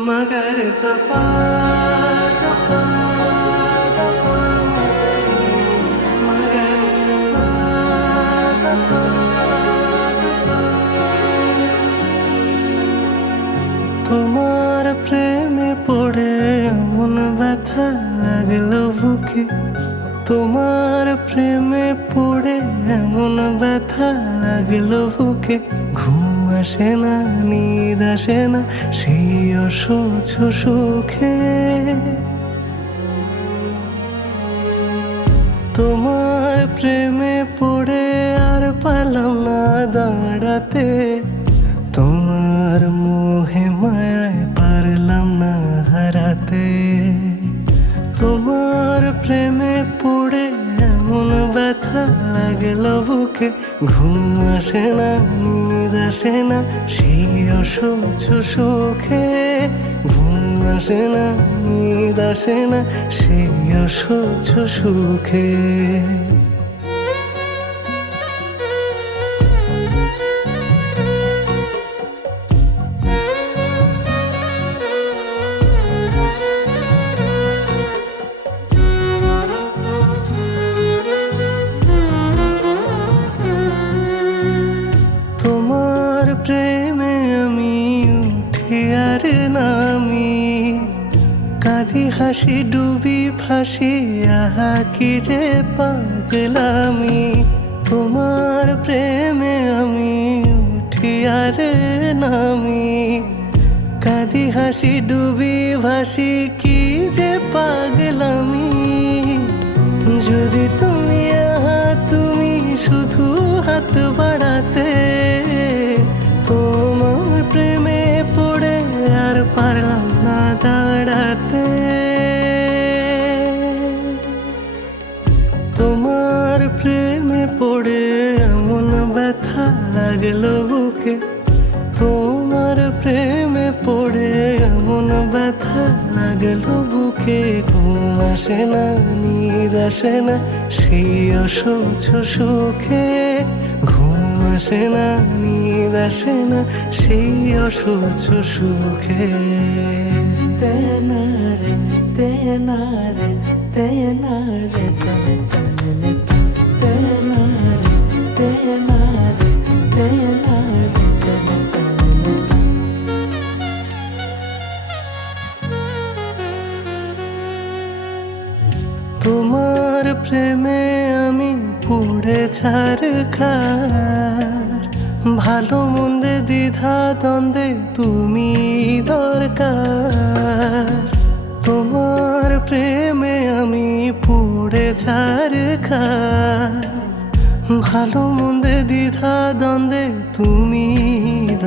मगर सपा गपा गपा मगर सपा गपा गपा। তোমার প্রেমে পড়ে এমন ব্যথা লাগলো বুকে, তোমার প্রেমে পড়ে এমন ব্যথা লাগলো বুকে। ঘুম আসে না, নিদ আসে না সেই অসহ্য সুখে। তোমার প্রেমে পড়ে আর পারলাম না দাঁড়াতে, তোমার মোহে মায়ায় পারলাম না হারাতে। তোমার প্রেমে পড়ে এমন ব্যথা লাগলো বুকে, ঘুম আসে না, নিদ আসে না সেই অসহ্য সুখে। ঘুম আসে না, নিদ আসে না সেই অসহ্য সুখে। তোমার প্রেমে আমি উঠি আর নামি, কাঁদি হাসি ডুবি ফাঁসি, আহা কি যে পাগলামি। তোমার প্রেমে আমি উঠি আর নামি, কাঁদি হাসি ডুবি ভাসি, কি যে পাগলামি। যদি তুমি তুমি শুধু হাত বাড়াতে, তোমার প্রেমে পড়ে আর পারলাম না দাঁড়াতে। তোমার প্রেমে পড়ে এমন ব্যথা লাগলো বুকে, তোমার প্রেমে পড়ে এমন ব্যথা লাগলো বুকে। ঘুম আসে না, নিদ আসে না সেই অসহ্য সুখে। ঘুম আসে না, নিদ আসে না সেই অসহ্য সুখে। তেনারে তেনারে তেনারে তনে তনে তেনারে তেনারে তেনারে তনে তনে। তোমার প্রেমে আমি পুড়ে ছারখার, ভালো মন্দে দ্বিধা দ্বন্দ্বে তুমি দরকার। তোমার প্রেমে আমি পুড়ে ছারখার, ভালো মন্দে দ্বিধা দ্বন্দ্বে তুমি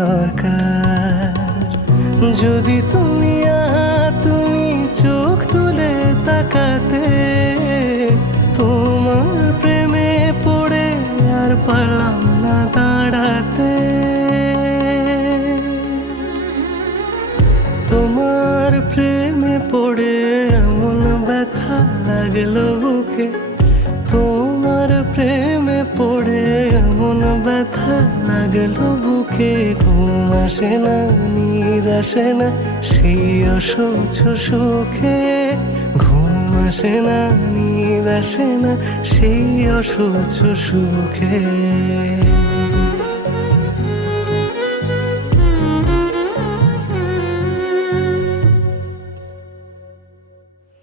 দরকার। যদি তুমি তুমি চোখ তুলে তাকাতে, তোমার প্রেমে পড়ে আর পারলাম না দাঁড়াতে। তোমার প্রেমে পড়ে এমন ব্যথা লাগলো বুকে, তোমার প্রেমে পড়ে এমন ব্যথা লাগলো বুকে। ঘুম আসে না, নিদ আসে না সেই অসহ্য সুখে। ঘুম আসে না, নিদ আসে না সেই অসহ্য সুখে।